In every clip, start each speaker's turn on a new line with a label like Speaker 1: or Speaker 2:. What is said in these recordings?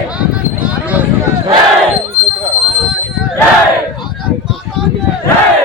Speaker 1: జై! జై! జై!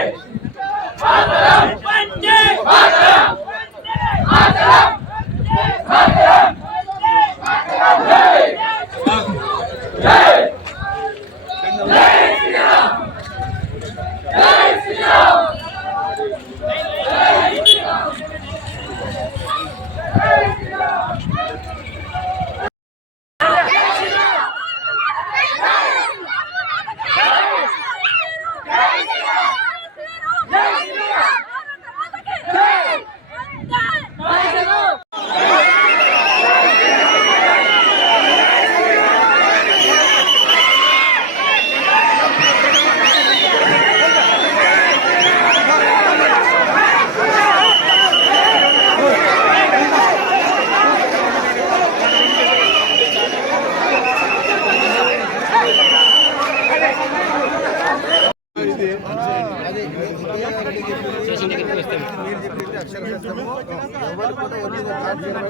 Speaker 1: ఎవరు కూడా వచ్చిన కార్యక్రమం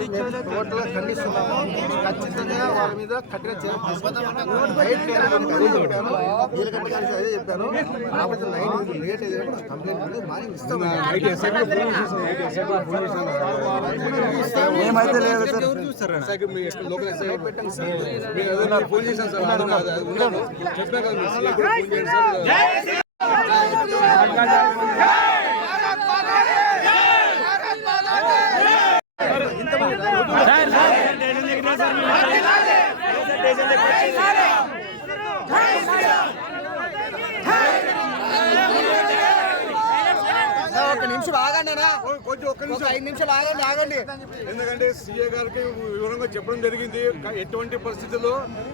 Speaker 1: ఖండిస్తున్నాము ఖచ్చితంగా వాళ్ళ మీద కఠిన చర్యలు తీసుకుంటాము అదే చెప్పాను కాకపోతే లేట్ అయితే కంప్లైంట్ ఉంది
Speaker 2: మేమైతే లేదు సార్
Speaker 1: పెట్టండి సార్ ఫోన్ చేశాను సార్ ఉన్నాను కదా మీ ఫోన్ చేయండి సార్ ఎందుకంటే సీఏ గారికి వివరంగా చెప్పడం జరిగింది. ఎటువంటి పరిస్థితుల్లో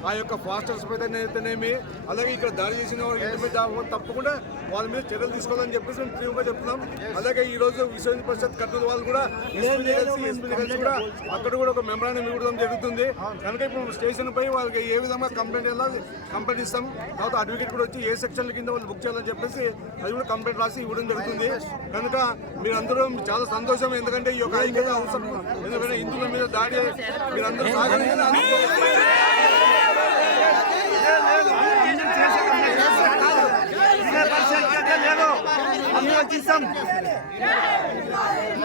Speaker 1: ఆ యొక్క ఫాస్టర్స్ అయితేనేమి అలాగే ఇక్కడ దాడి చేసిన మీద తప్పకుండా వాళ్ళ మీద చర్యలు తీసుకోవాలని చెప్పేసి మేము తీవ్రంగా చెప్తున్నాం. అలాగే ఈ రోజు విశ్వ పరిషత్ కర్నూలు వాళ్ళు కూడా ఎస్పీ కలిసి ఎస్పీ కలిసి కూడా అక్కడ కూడా ఒక మెమరాండం ఇవ్వడం జరుగుతుంది. కనుక ఇప్పుడు స్టేషన్ పై వాళ్ళకి ఏ విధంగా కంప్లైంట్ వెళ్ళాలి కంప్లైంట్ ఇస్తాం తర్వాత అడ్వకేట్ కూడా వచ్చి ఏ సెక్షన్ల కింద వాళ్ళు బుక్ చేయాలని చెప్పేసి అది కూడా కంప్లైంట్ రాసి ఇవ్వడం జరుగుతుంది. కనుక మీరందరూ చాలా సంతోషం సంతోషం ఎందుకంటే ఈ యొక్క ఐక్యత అవసరం. ఎందుకంటే హిందువుల మీద దాడి మీరందరూ సహకరించాలని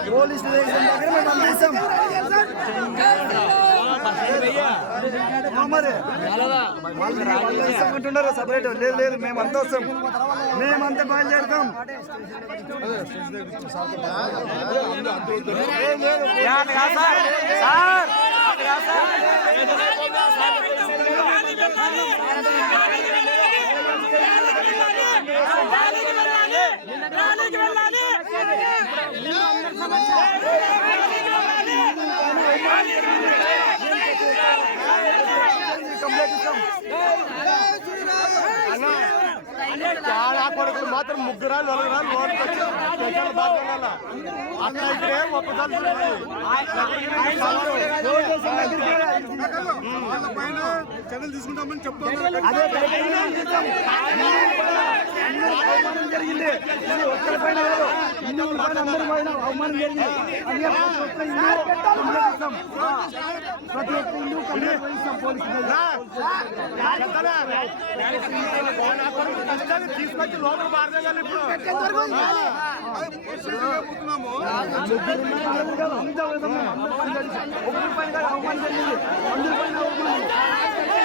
Speaker 2: పోలీసులు దగ్గర మేము పంపిస్తాం ఆ సపరేట్ లేదు లేదు మేమంతా వస్తాం మేమంతా బయలుదేరుతాం సార్
Speaker 1: చాలా కొడుకులు మాత్రం ముగ్గురా నలుగురా లోనికి బాధ్యత అట్లా చర్యలు తీసుకుంటామని
Speaker 2: చెప్తాను జరిగింది ఇది ఒక్కరి పైన హిందువుల పైన అందరి పైన అవమానం జరిగింది అందుకే ప్రతి ఒక్క కంప్లైంట్ పోలీసు
Speaker 1: తీసుకొచ్చి లోపల ఇప్పుడు
Speaker 2: అవమానం జరిగింది. ఒక్కరి పైన కాదు అవమానం జరిగింది అందరి పైన అవమానం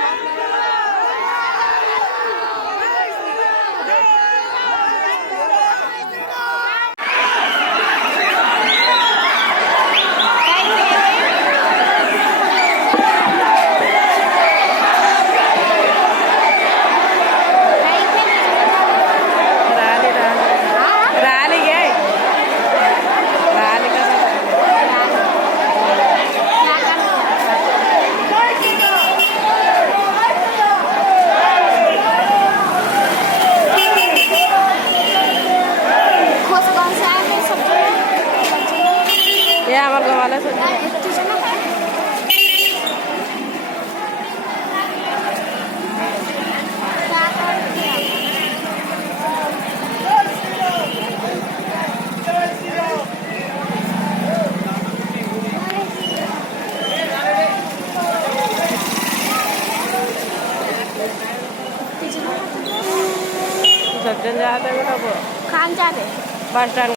Speaker 3: হ্যাঁ আমার
Speaker 4: গমালা চলে
Speaker 3: सज्जन जाते बेटा वो
Speaker 4: खान जाते
Speaker 3: बस स्टैंड